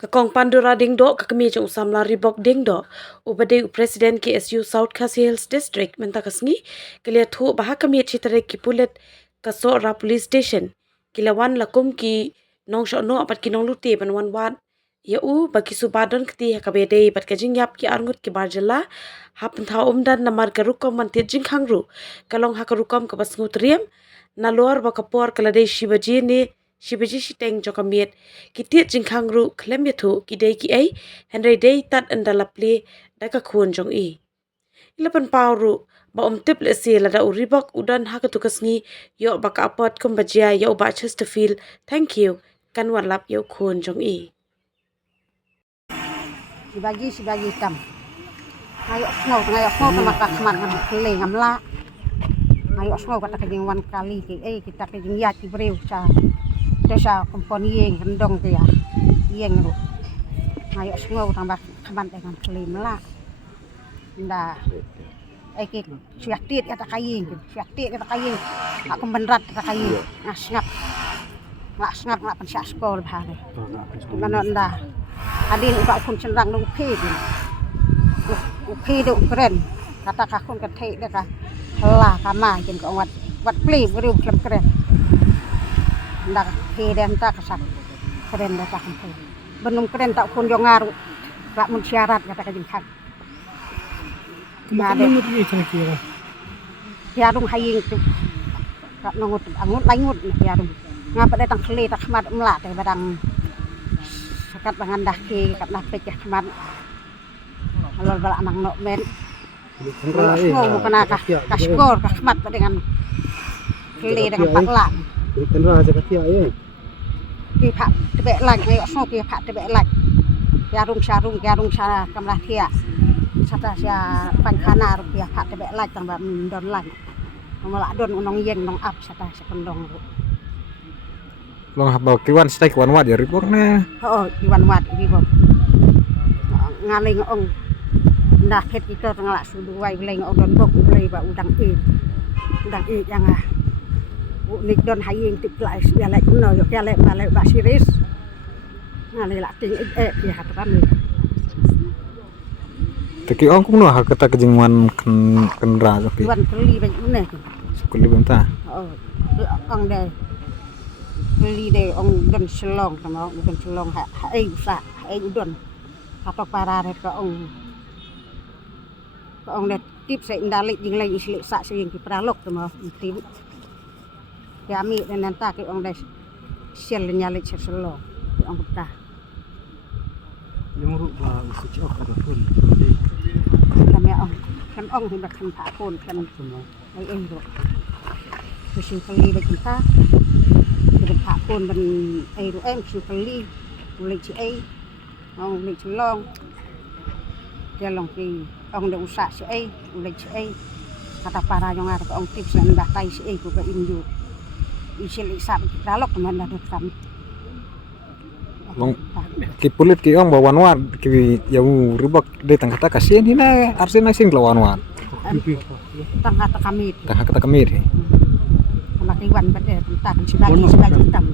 Kakong Pandora Dingdo kakami jong samla ribok Dingdo ubade Presiden KSU South Khasi Hills District mentakasngi kelia thu baha kami chitare ki pulet kaso ra police station kilawan lakum ki nong sho no apat ki nong luti ban wan wat ya u baki subadon kti hakabede bat ka jingyap ki arngut ki barjala hapn tha umdan namar karukom mantit jingkhangru kalong hakarukom ka basngutriam nalor bakapor kalade shibaji ni Shibaji Shiteng Jokamiet Kitit Jingkhangru Klemyathu Kidei Ki Ai Henry Day Tat Andalaple Daka Khun Jong I Ilapan Pauru Ba Tip Lesi Lada Uribok Udan Hakatukasngi Yo Baka Apot Kumbajia Yo Ba Chesterfield Thank you Kanwan Lap Yo Khun Jong I Sibagi tam Ngayo snow maka keman kele ngamla Ngayo snow kata kejing wan kali kita kejing yat ibreu sa desa komponi yang rendong dia yang ru ngayo snow tambah keman dengan kele mela nda ekik siaktit kata kaying aku benerat kata kaying ngap nak pensiak sekolah bahare mana nda adin ubak pun cenderang lu upi do keren kata kakun kete deka lah kama jen ko wat play beriu keren ndak keden tak kesak keren dah tak benum keren tak pun yo ngaru gak mun syarat kata kajeng kan Kemarin ni kira-kira. Yarung haying tu gak nongut angut langut yarung ngapa datang kele tak kemat melak teh badang sekat bangan dah ke kat napek ya kemat kalau balak nang nok men ngomong kena kaskor kemat dengan kele dengan paklak Kendra aja ketiak ye. Ki phak tebek lak ayo so ki phak tebek lak yarung sa kamlah thia sata sia pankhana rupiah phak tebek lak tambah don lak malak don unong yeng nong up sata sekondong Long habau kiwan steak wan wat ya ribok na. oh iwan wat ribok ngaling ong ndah phet kita ngalak sudu wai leng odon bok play ba udang i yang nik don haying tip lai sia lai kuno yo kia lai balai ba siris ngali lak ting pihak hat kami Teki ong kuno ha kata kejingwan kendra tapi. wan keli ban une Sekuli benta. oh ong de keli de ong don selong sama don selong ha ai sa ai don katok para re ka ong de tip sai ndalik jing lai isli sa sing ki pralok sama tim kami dan tak ke ong des sel nyalik selo ong betah Yang ru ba usuc ok ka pun. kami ong hibat kan tak pun kan ai ro sing kali de kita de tak pun ben ai ro sing kali ulai ci ai ong ni celong dia long ki ong de usak ci ai ulai ci ai kata para yang ada ong tips dan batai ci ai ko ba inju isil isap pralok teman dah kam Long ki pulit ki ong bawan wat ki yau ribok de tang kata kasien hina arsena sing lawan wat. tangga kami Tah kata kemir. sama kiwan bade tentang sebagai tam